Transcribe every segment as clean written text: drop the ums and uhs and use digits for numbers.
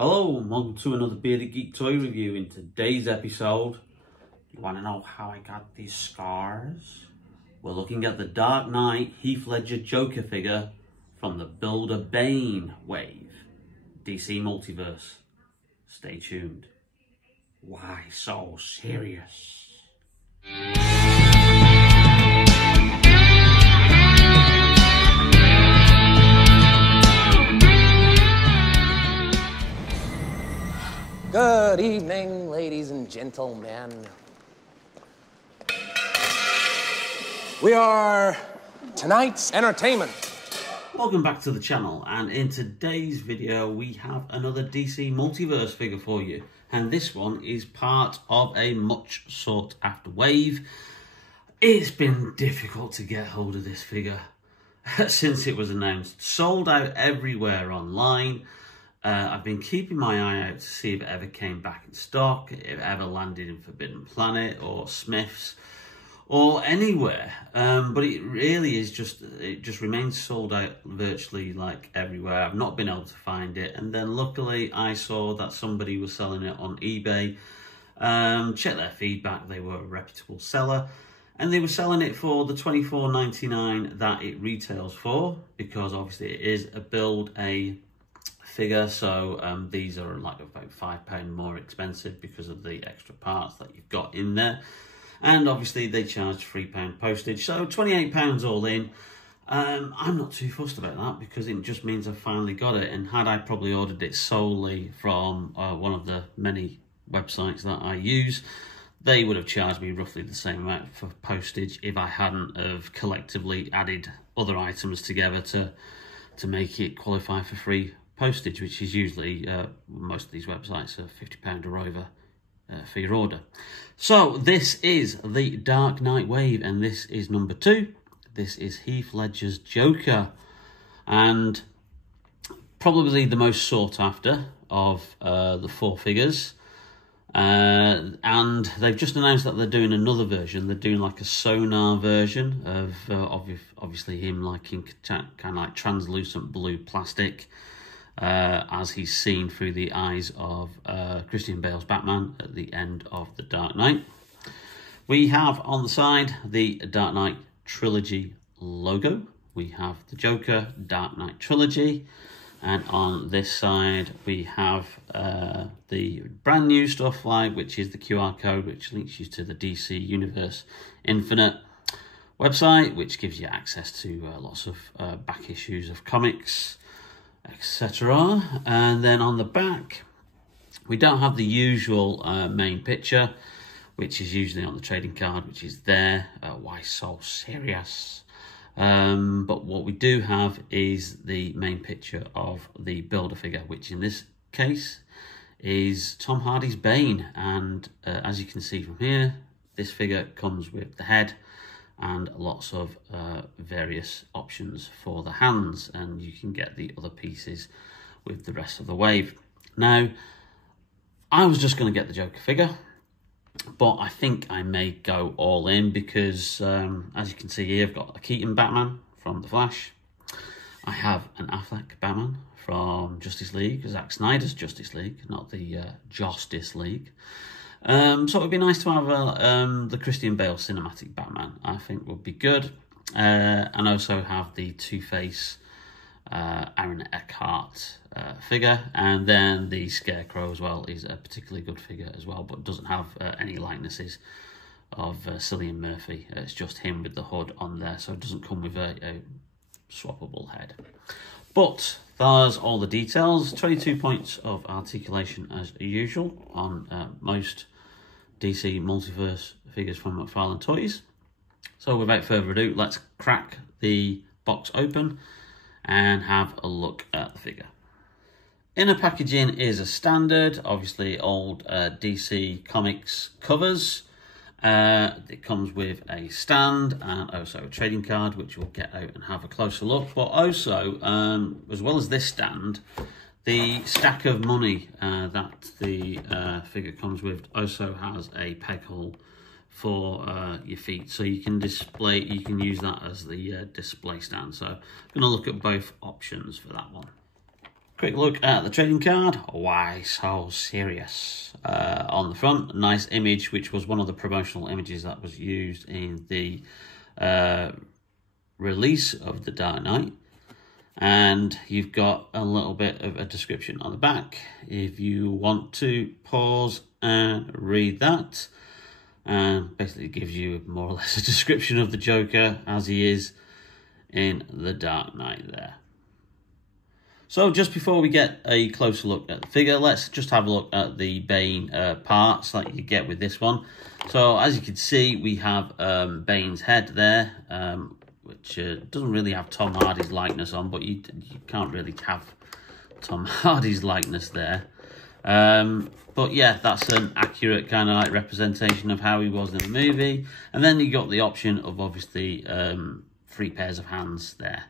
Hello and welcome to another Bearded Geek toy review. In today's episode, you want to know how I got these scars? We're looking at the Dark Knight Heath Ledger Joker figure from the Builder Bane wave, DC Multiverse. Stay tuned. Why so serious? Good evening, ladies and gentlemen. We are tonight's entertainment. Welcome back to the channel, and in today's video we have another DC Multiverse figure for you, and this one is part of a much sought after wave. It's been difficult to get hold of this figure since it was announced. Sold out everywhere online. I've been keeping my eye out to see if it ever came back in stock, if it ever landed in Forbidden Planet or Smith's or anywhere. But it really is it just remains sold out virtually like everywhere. I've not been able to find it. And then luckily I saw that somebody was selling it on eBay. Checked their feedback, they were a reputable seller. And they were selling it for the $24.99 that it retails for, because obviously it is a build-A figure, so these are like about £5 more expensive because of the extra parts that you've got in there, and obviously they charge £3 postage, so £28 all in. I'm not too fussed about that because it just means I've finally got it, and had I probably ordered it solely from one of the many websites that I use, they would have charged me roughly the same amount for postage if I hadn't have collectively added other items together to make it qualify for free postage, which is usually, most of these websites are £50 or over for your order. So this is the Dark Knight wave, and this is number 2. This is Heath Ledger's Joker, and probably the most sought after of the 4 figures. And they've just announced that they're doing another version. They're doing like a sonar version of obviously him like in kind of like translucent blue plastic, as he's seen through the eyes of Christian Bale's Batman at the end of The Dark Knight. We have on the side the Dark Knight Trilogy logo. We have the Joker Dark Knight Trilogy. And on this side we have the brand new stuff, like, which is the QR code, which links you to the DC Universe Infinite website, which gives you access to lots of back issues of comics, etc. And then on the back we don't have the usual main picture, which is usually on the trading card, which is there. Why so serious? But what we do have is the main picture of the builder figure, which in this case is Tom Hardy's Bane. And as you can see from here, this figure comes with the head and lots of various options for the hands, and you can get the other pieces with the rest of the wave. Now, I was just going to get the Joker figure, but I think I may go all in because, as you can see here, I've got a Keaton Batman from The Flash. I have an Affleck Batman from Justice League, Zack Snyder's Justice League, not the Justice League. So it would be nice to have the Christian Bale cinematic Batman. I think would be good. And also have the Two-Face Aaron Eckhart figure, and then the Scarecrow as well is a particularly good figure as well, but doesn't have any likenesses of Cillian Murphy. It's just him with the hood on there, so it doesn't come with a swappable head. But there's all the details. 22 points of articulation as usual on most DC Multiverse figures from McFarlane Toys. So without further ado, let's crack the box open and have a look at the figure. Inner packaging is a standard, obviously old DC Comics covers. It comes with a stand and also a trading card, which we'll get out and have a closer look. But also, as well as this stand, the stack of money that the figure comes with also has a peg hole for your feet, so you can use that as the display stand. So I'm going to look at both options for that one. Quick look at the trading card. Why so serious? On the front, a nice image, which was one of the promotional images that was used in the release of The Dark Knight. And you've got a little bit of a description on the back if you want to pause and read that. And basically it gives you more or less a description of the Joker as he is in The Dark Knight there. So just before we get a closer look at the figure, let's just have a look at the Bane parts that you get with this one. So as you can see, we have Bane's head there, which doesn't really have Tom Hardy's likeness on, but you can't really have Tom Hardy's likeness there. But yeah, that's an accurate kind of like representation of how he was in the movie. And then you got the option of obviously 3 pairs of hands there.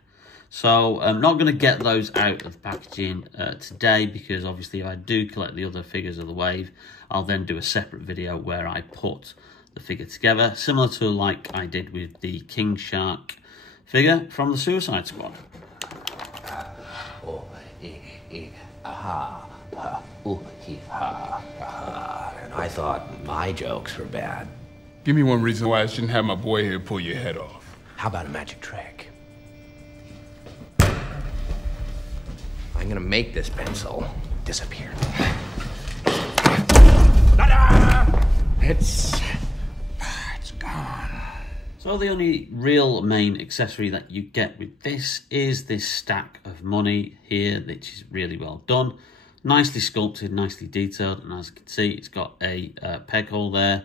So I'm not going to get those out of the packaging today, because obviously if I do collect the other figures of the wave, I'll then do a separate video where I put the figure together, similar to like I did with the King Shark figure from the Suicide Squad. And I thought my jokes were bad. Give me one reason why I shouldn't have my boy here pull your head off. How about a magic trick? I'm gonna make this pencil disappear. It's gone. So the only real main accessory that you get with this is this stack of money here, which is really well done. Nicely sculpted, nicely detailed, and as you can see, it's got a peg hole there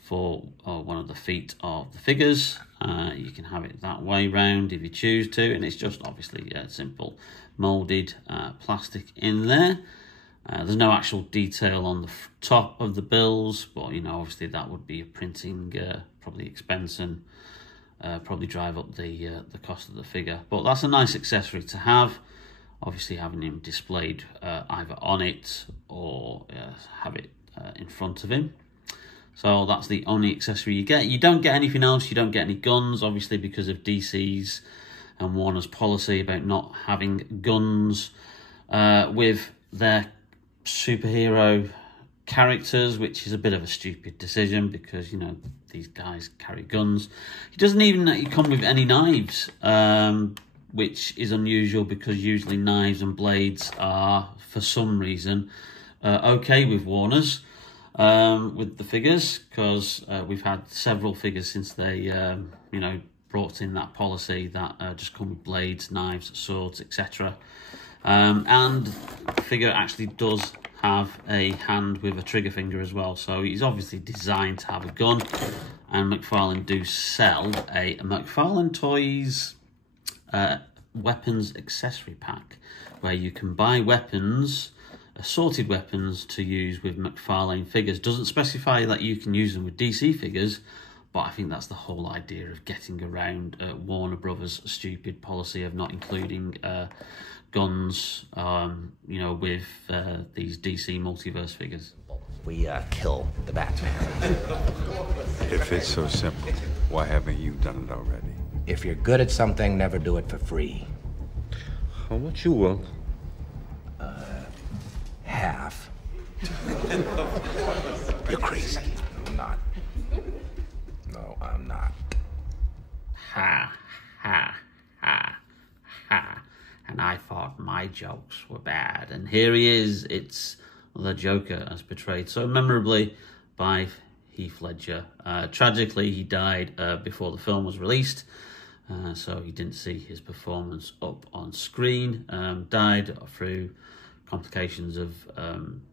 for one of the feet of the figures. You can have it that way round if you choose to, and it's just obviously simple moulded plastic in there. There's no actual detail on the top of the bills, but you know, obviously that would be a printing probably expense and probably drive up the cost of the figure. But that's a nice accessory to have. Obviously having him displayed either on it or have it in front of him. So that's the only accessory you get. You don't get anything else. You don't get any guns, obviously, because of DC's and Warner's policy about not having guns with their superhero characters, which is a bit of a stupid decision because, you know, these guys carry guns. He doesn't even come with any knives, which is unusual because usually knives and blades are, for some reason, okay with Warner's. With the figures, because we've had several figures since they, you know, brought in that policy that just come with blades, knives, swords, etc. And the figure actually does have a hand with a trigger finger as well, so he's obviously designed to have a gun. And McFarlane do sell a McFarlane Toys weapons accessory pack, where you can buy weapons, assorted weapons to use with McFarlane figures. Doesn't specify that you can use them with DC figures, but I think that's the whole idea of getting around Warner Brothers' stupid policy of not including guns, you know, with these DC Multiverse figures. We kill the Batman. If it's so simple, why haven't you done it already? If you're good at something, never do it for free. How much you want? Half. You're crazy. I'm not. No, I'm not. Ha, ha, ha, ha. And I thought my jokes were bad. And here he is. It's the Joker as portrayed so memorably by Heath Ledger. Tragically, he died before the film was released. So he didn't see his performance up on screen. Died through complications of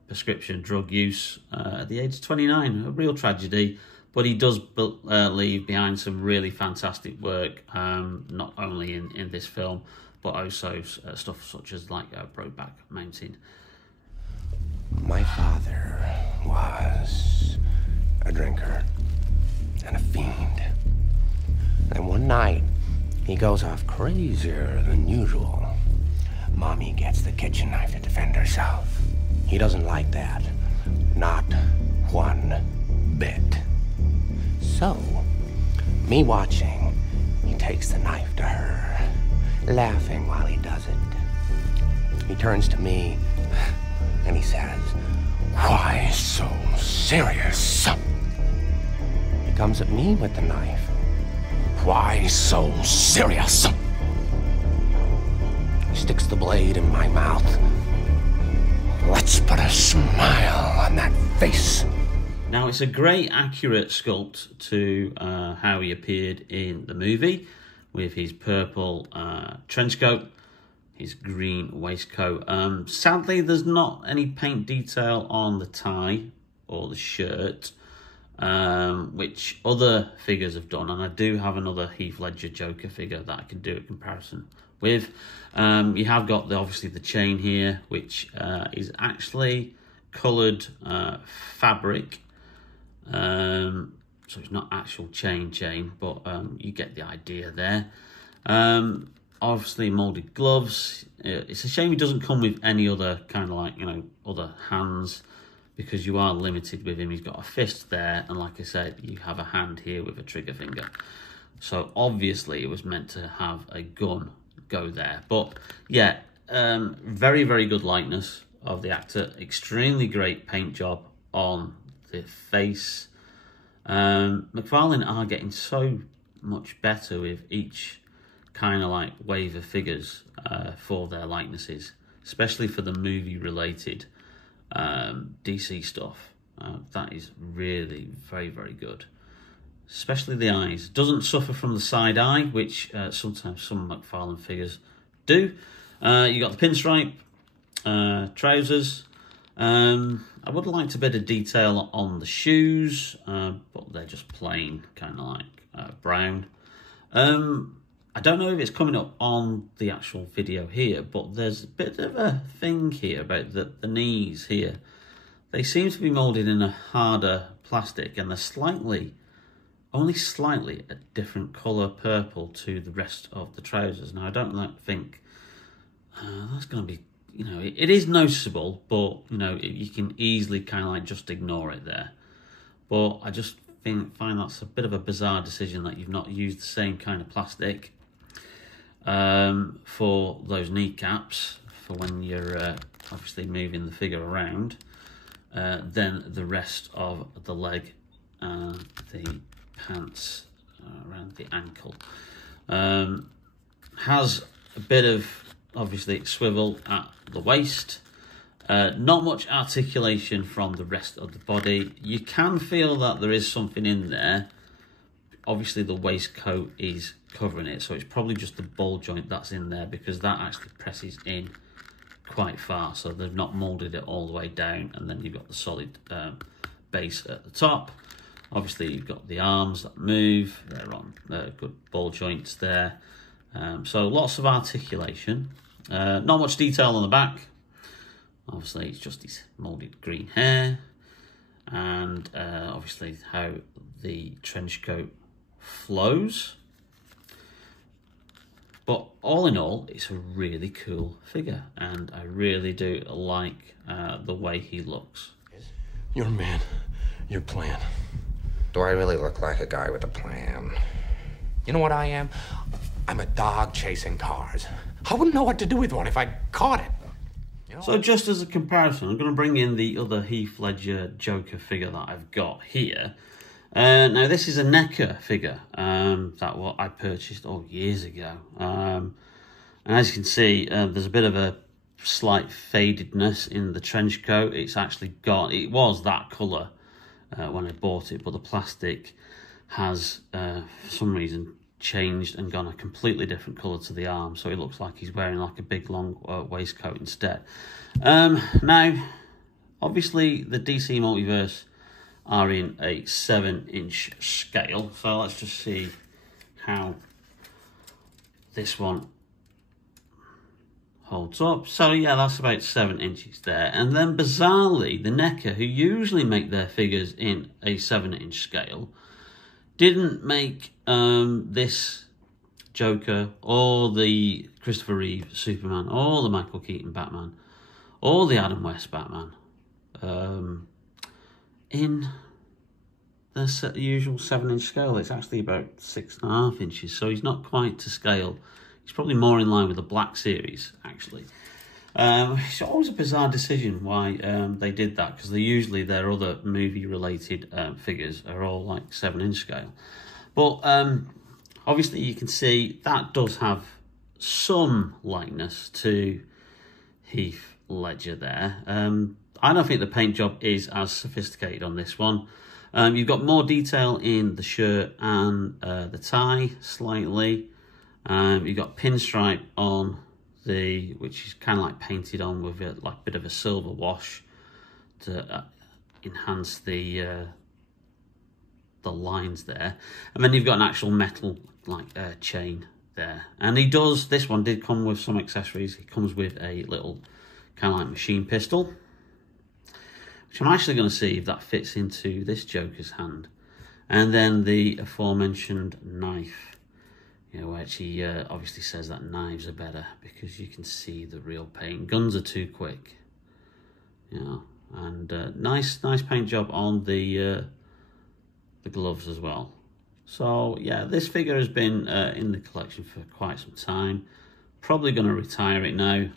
prescription drug use at the age of 29. A real tragedy, but he does leave behind some really fantastic work, not only in this film, but also stuff such as like Brokeback Mountain. My father was a drinker and a fiend. And one night, he goes off crazier than usual. Mommy gets the kitchen knife to defend herself. He doesn't like that. Not one bit. So, me watching, he takes the knife to her, laughing while he does it. He turns to me and he says, "Why so serious?" He comes at me with the knife. "Why so serious?" He sticks the blade in my mouth. "Let's put a smile on that face." Now, it's a great, accurate sculpt to how he appeared in the movie, with his purple trench coat, his green waistcoat. Sadly, there's not any paint detail on the tie or the shirt, which other figures have done. And I do have another Heath Ledger Joker figure that I can do a comparison with. You have got, obviously, the chain here, which is actually coloured fabric. So it's not actual chain, but you get the idea there. Obviously moulded gloves. It's a shame he doesn't come with any other kind of like, other hands, because you are limited with him. He's got a fist there, and like I said, you have a hand here with a trigger finger. So obviously it was meant to have a gun go there. But yeah, very, very good likeness of the actor. Extremely great paint job on the face. McFarlane are getting so much better with each kind of like wave of figures for their likenesses, especially for the movie related DC stuff. That is really very, very good, especially the eyes. Doesn't suffer from the side eye, which sometimes some McFarlane figures do. You got the pinstripe trousers. I would have liked a bit of detail on the shoes, but they're just plain, kind of like brown. I don't know if it's coming up on the actual video here, but there's a bit of a thing here about the knees here. They seem to be moulded in a harder plastic, and they're slightly, only slightly, a different colour purple to the rest of the trousers. Now, I don't think that's going to be, it is noticeable, but, you can easily kind of like just ignore it there. But I just find that's a bit of a bizarre decision that you've not used the same kind of plastic for those kneecaps, for when you're obviously moving the figure around, then the rest of the leg and the pants around the ankle. Has a bit of, obviously, swivel at the waist. Not much articulation from the rest of the body. You can feel that there is something in there. Obviously, the waistcoat is covering it, so it's probably just the ball joint that's in there, because that actually presses in quite far. So they've not moulded it all the way down, and then you've got the solid base at the top. Obviously, you've got the arms that move. They're on good ball joints there. So lots of articulation. Not much detail on the back. Obviously, it's just his moulded green hair. And obviously how the trench coat flows. But all in all, it's a really cool figure. And I really do like the way he looks. You're a man. Your plan. Do I really look like a guy with a plan? You know what I am? I'm a dog chasing cars. I wouldn't know what to do with one if I caught it. So just as a comparison, I'm going to bring in the other Heath Ledger Joker figure that I've got here. Now, this is a NECA figure that I purchased years ago. And as you can see, there's a bit of a slight fadedness in the trench coat. It's actually got, it was that colour when I bought it, but the plastic has, for some reason, changed and gone a completely different colour to the arm, so it looks like he's wearing like a big long waistcoat instead. Now, obviously the DC Multiverse are in a 7-inch scale, so let's just see how this one holds up. So yeah, that's about 7 inches there. And then bizarrely, the NECA, who usually make their figures in a 7-inch scale, didn't make this Joker or the Christopher Reeve Superman or the Michael Keaton Batman or the Adam West Batman in the usual 7-inch scale. It's actually about 6.5 inches, so he's not quite to scale. He's probably more in line with the Black series, actually. It's always a bizarre decision why they did that, because usually their other movie-related figures are all like 7-inch scale. But obviously you can see that does have some likeness to Heath Ledger there. I don't think the paint job is as sophisticated on this one. You've got more detail in the shirt and the tie slightly. You've got pinstripe on which is kind of like painted on with a bit of a silver wash to enhance the lines there. And then you've got an actual metal chain there. And this one did come with some accessories. It comes with a little kind of like machine pistol, which I'm actually going to see if that fits into this Joker's hand. And then the aforementioned knife, which he obviously says that knives are better because you can see the real paint. Guns are too quick, and nice paint job on the gloves as well. So yeah, this figure has been in the collection for quite some time. Probably going to retire it now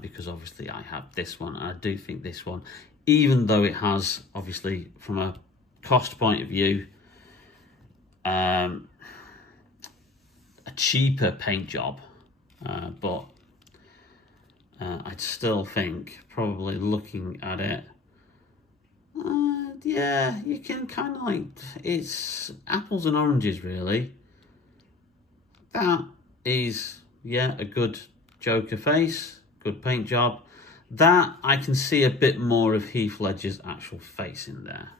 because obviously I have this one, and I do think this one, even though it has obviously from a cost point of view a cheaper paint job, but I'd still think, probably looking at it, yeah, you can kind of it's apples and oranges really. That is, yeah, a good Joker face, good paint job. That I can see a bit more of Heath Ledger's actual face in there.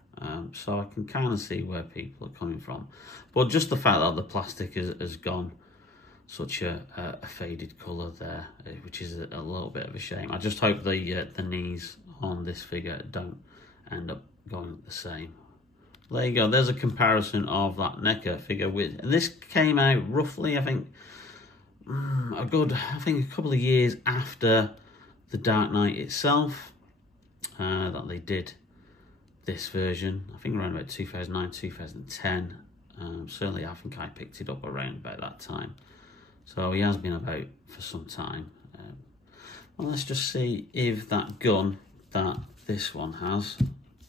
So I can kind of see where people are coming from. But just the fact that the plastic has gone such a faded colour there, which is a little bit of a shame. I just hope the knees on this figure don't end up going the same. There you go. There's a comparison of that NECA figure with, and this came out roughly, I think, a couple of years after the Dark Knight itself, that they did this version. I think around about 2009, 2010. Certainly I think I picked it up around about that time. So he has been about for some time. Well, let's just see if that gun that this one has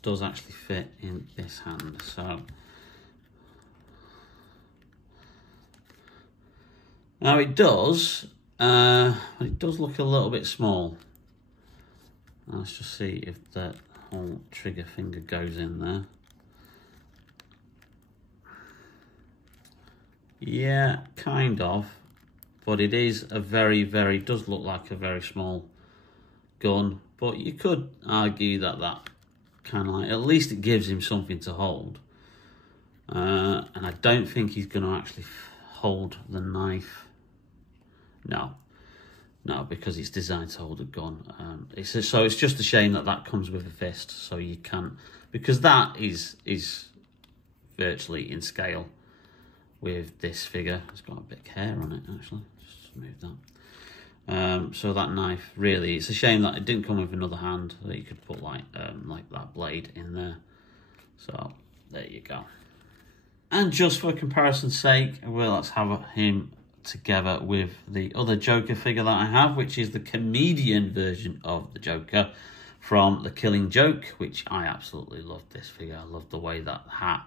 does actually fit in this hand. So now it does. It does look a little bit small. Let's just see if that whole trigger finger goes in there. Yeah, kind of. But it is a does look like a very small gun. But you could argue that kind of at least it gives him something to hold. And I don't think he's going to actually hold the knife. No, because it's designed to hold a gun. So it's just a shame that comes with a fist, so you can't, because that is virtually in scale with this figure. It's got a bit of hair on it actually. Just move that. So that knife, really, it's a shame that it didn't come with another hand that you could put like that blade in there. So there you go. And just for comparison's sake, well, let's have him together with the other Joker figure that I have, which is the comedian version of the Joker from The Killing Joke, which I absolutely love this figure. I love the way that hat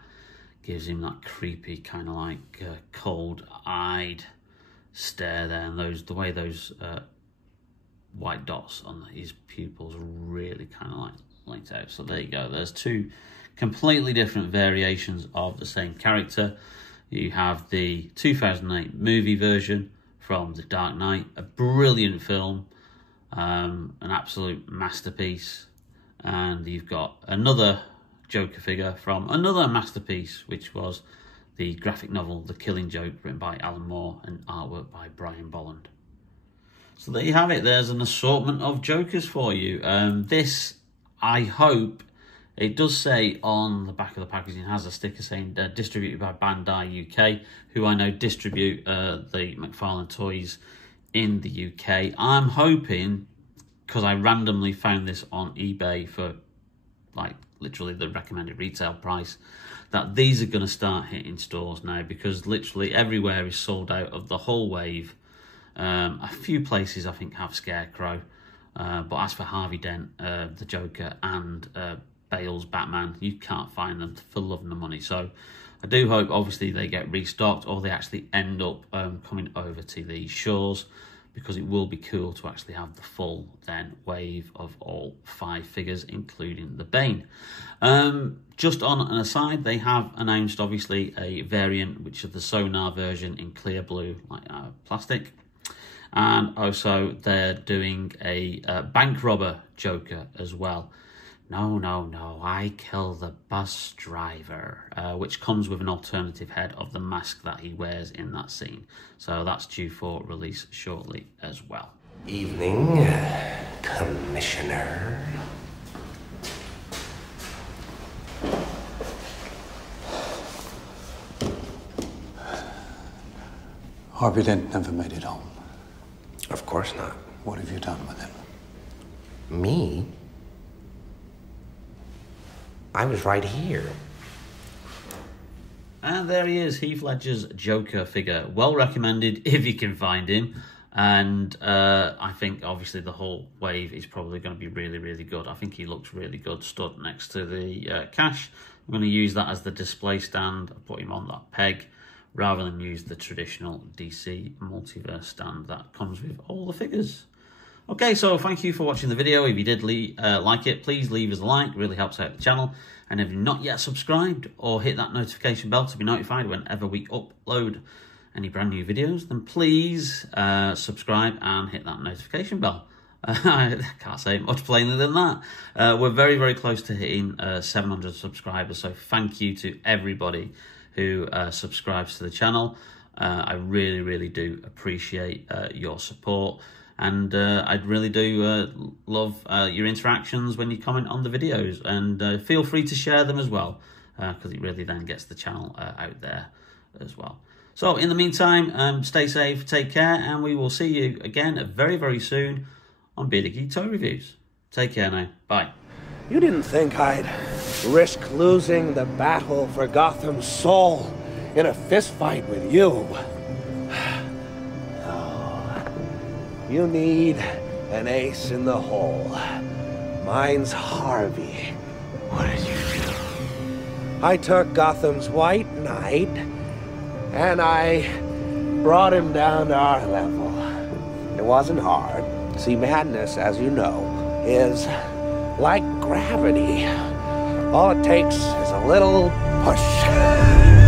gives him that creepy kind of like cold-eyed stare there, and the way those white dots on his pupils really kind of like linked out. So there you go. There's two completely different variations of the same character. You have the 2008 movie version from The Dark Knight, a brilliant film, an absolute masterpiece. And you've got another Joker figure from another masterpiece, which was the graphic novel The Killing Joke, written by Alan Moore and artwork by Brian Bolland. So there you have it. There's an assortment of Jokers for you. This, I hope, it does say on the back of the packaging, has a sticker saying distributed by Bandai UK, who I know distribute the McFarlane Toys in the UK. I'm hoping, because I randomly found this on eBay for like literally the recommended retail price, that these are going to start hitting stores now, because literally everywhere is sold out of the whole wave. A few places I think have Scarecrow, But as for Harvey Dent, the Joker, and Bale's Batman, you can't find them for love nor money. So I do hope, obviously, they get restocked or they actually end up coming over to these shores, because it will be cool to actually have the full then wave of all 5 figures, including the Bane. Just on an aside, they have announced, obviously, a variant, which is the Sonar version in clear blue, like plastic. And also they're doing a bank robber Joker as well. No, no, no, I kill the bus driver, which comes with an alternative head of the mask that he wears in that scene. So that's due for release shortly as well. Evening, Commissioner. Harvey Dent never made it home. Of course not. What have you done with him? Me? I was right here. And there he is, Heath Ledger's Joker figure. Well recommended if you can find him. And I think, obviously, the whole wave is probably going to be really, really good. I think he looks really good stood next to the cash. I'm going to use that as the display stand. I put him on that peg, rather than use the traditional DC Multiverse stand that comes with all the figures. Okay, so thank you for watching the video. If you did like it, please leave us a like. It really helps out the channel. And if you're not yet subscribed, or hit that notification bell to be notified whenever we upload any brand new videos, then please subscribe and hit that notification bell. I can't say it much plainer than that. We're very, very close to hitting 700 subscribers, so thank you to everybody who subscribes to the channel. I really, really do appreciate your support, and I really do love your interactions when you comment on the videos, and feel free to share them as well, because it really then gets the channel out there as well. So in the meantime, stay safe, take care, and we will see you again very, very soon on Bearded Geek Toy Reviews. Take care now. Bye. You didn't think I'd risk losing the battle for Gotham's soul in a fistfight with you. No. You need an ace in the hole. Mine's Harvey. What did you do? I took Gotham's White Knight, and I brought him down to our level. It wasn't hard. See, madness, as you know, is like gravity. All it takes is a little push.